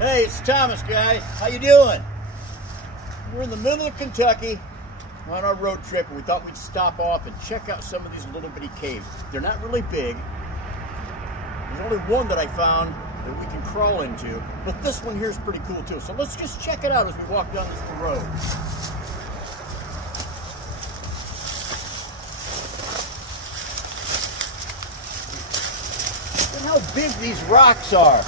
Hey, it's Thomas, guys. How you doing? We're in the middle of Kentucky on our road trip, and we thought we'd stop off and check out some of these little bitty caves. They're not really big. There's only one that I found that we can crawl into, but this one here is pretty cool too. So let's just check it out as we walk down this little road. Look how big these rocks are.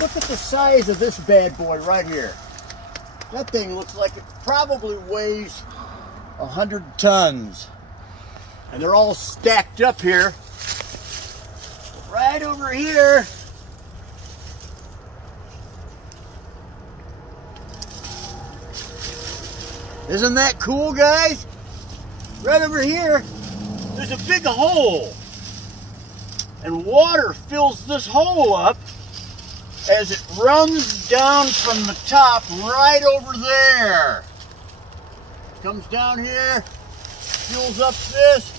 Look at the size of this bad boy right here. That thing looks like it probably weighs 100 tons. And they're all stacked up here. Right over here. Isn't that cool, guys? Right over here, there's a big hole. And water fills this hole up as it runs down from the top right over there. Comes down here, fills up this.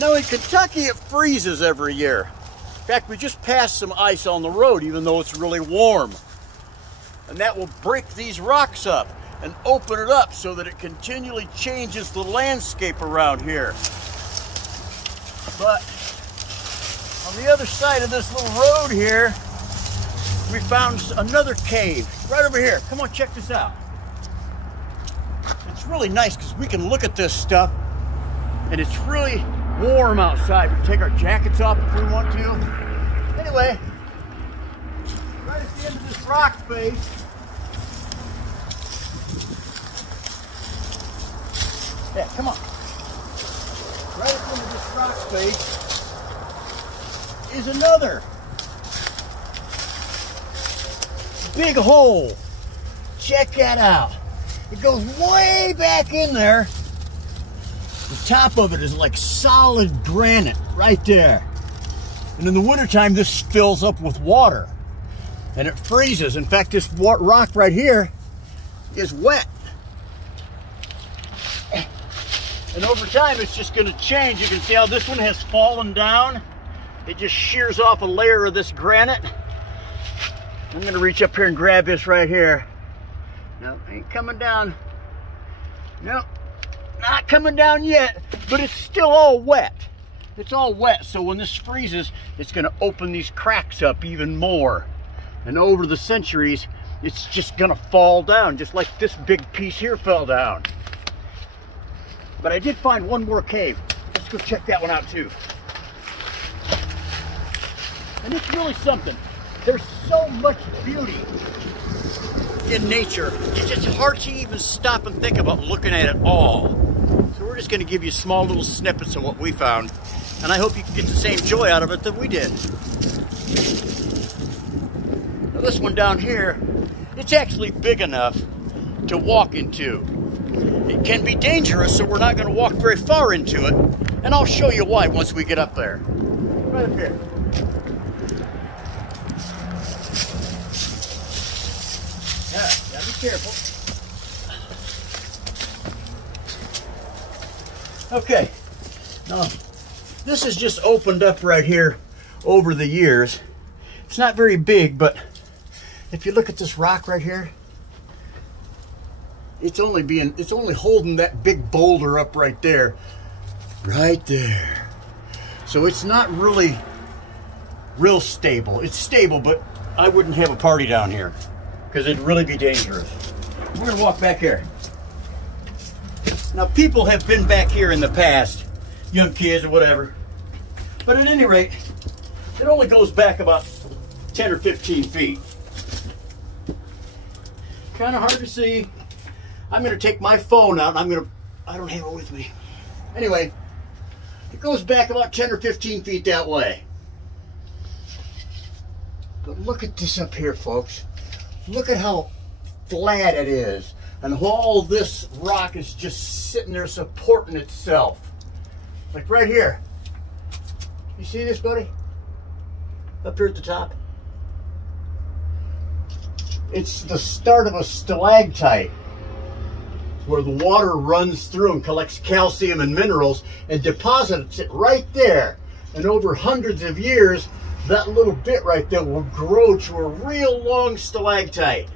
Now in Kentucky it freezes every year. In fact, we just passed some ice on the road even though it's really warm. And that will break these rocks up and open it up so that it continually changes the landscape around here. But on the other side of this little road here, we found another cave right over here. Come on, check this out. It's really nice because we can look at this stuff and it's really warm outside. We can take our jackets off if we want to. Anyway, right at the end of this rock face, yeah, come on. Right at the end of this rock face is another big hole. Check that out. It goes way back in there. The top of it is like solid granite right there. And in the wintertime, this fills up with water and it freezes. In fact, this rock right here is wet. And over time, it's just going to change. You can see how this one has fallen down. It just shears off a layer of this granite. I'm going to reach up here and grab this right here. No, ain't coming down. No, not coming down yet, but it's still all wet. It's all wet, so when this freezes, it's going to open these cracks up even more. And over the centuries, it's just going to fall down, just like this big piece here fell down. But I did find one more cave. Let's go check that one out too. And it's really something. There's so much beauty in nature. It's just hard to even stop and think about looking at it all. So we're just going to give you small little snippets of what we found. And I hope you can get the same joy out of it that we did. Now this one down here, it's actually big enough to walk into. It can be dangerous, so we're not going to walk very far into it. And I'll show you why once we get up there. Right up here. Yeah, gotta be careful. Okay, now this is just opened up right here over the years. It's not very big, but if you look at this rock right here, it's only holding that big boulder up right there. Right there. So it's not really real stable. It's stable, but I wouldn't have a party down here because it'd really be dangerous. We're gonna walk back here. Now people have been back here in the past, young kids or whatever, but at any rate, it only goes back about 10 or 15 feet. Kind of hard to see. I'm gonna take my phone out and I don't have it with me. Anyway, it goes back about 10 or 15 feet that way. But look at this up here, folks. Look at how flat it is. And all this rock is just sitting there supporting itself. Like right here. You see this, buddy? Up here at the top. It's the start of a stalactite, where the water runs through and collects calcium and minerals and deposits it right there. And over hundreds of years, that little bit right there will grow to a real long stalactite.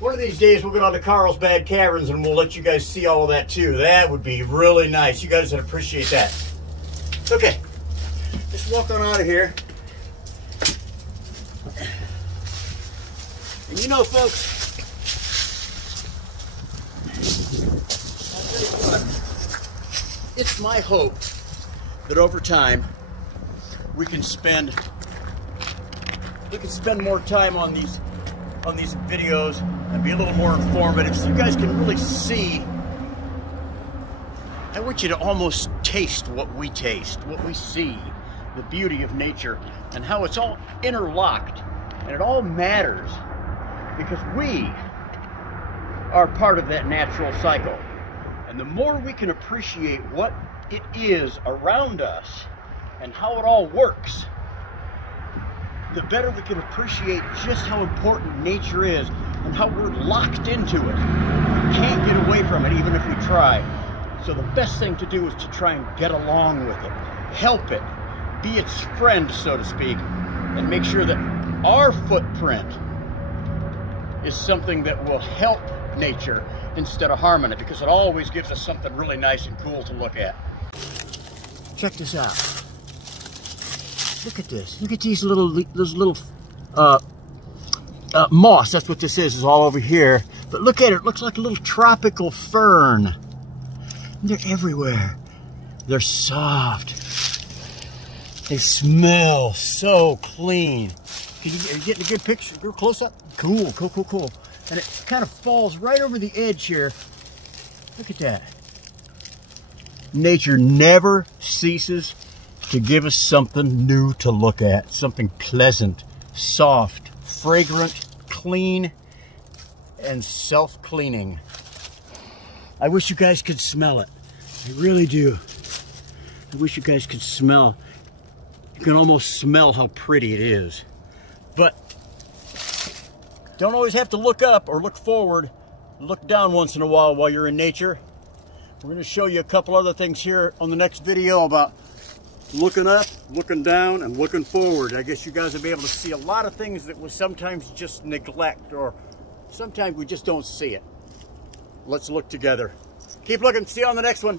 One of these days we'll go down to Carlsbad Caverns and we'll let you guys see all of that too. That would be really nice. You guys would appreciate that. Okay, let's walk on out of here. And you know, folks, I'll tell you what, it's my hope that over time we can spend more time on these videos and be a little more informative so you guys can really see. I want you to almost taste what we taste, what we see, the beauty of nature and how it's all interlocked and it all matters because we are part of that natural cycle. And the more we can appreciate what it is around us and how it all works, the better we can appreciate just how important nature is and how we're locked into it. We can't get away from it even if we try. So the best thing to do is to try and get along with it, help it, be its friend, so to speak, and make sure that our footprint is something that will help nature instead of harming it, because it always gives us something really nice and cool to look at. Check this out. Look at this. Look at these little moss. That's what this is all over here. But look at it. It looks like a little tropical fern. And they're everywhere. They're soft. They smell so clean. Are you getting a good picture? Go close up. Cool, cool, cool, cool. And it kind of falls right over the edge here. Look at that. Nature never ceases to give us something new to look at, something pleasant, soft, fragrant, clean, and self-cleaning. I wish you guys could smell it. I really do. I wish you guys could smell. You can almost smell how pretty it is. But don't always have to look up or look forward. Look down once in a while you're in nature. We're going to show you a couple other things here on the next video about looking up, looking down, and looking forward. I guess you guys will be able to see a lot of things that we sometimes just neglect, or sometimes we just don't see it. Let's look together. Keep looking. See you on the next one.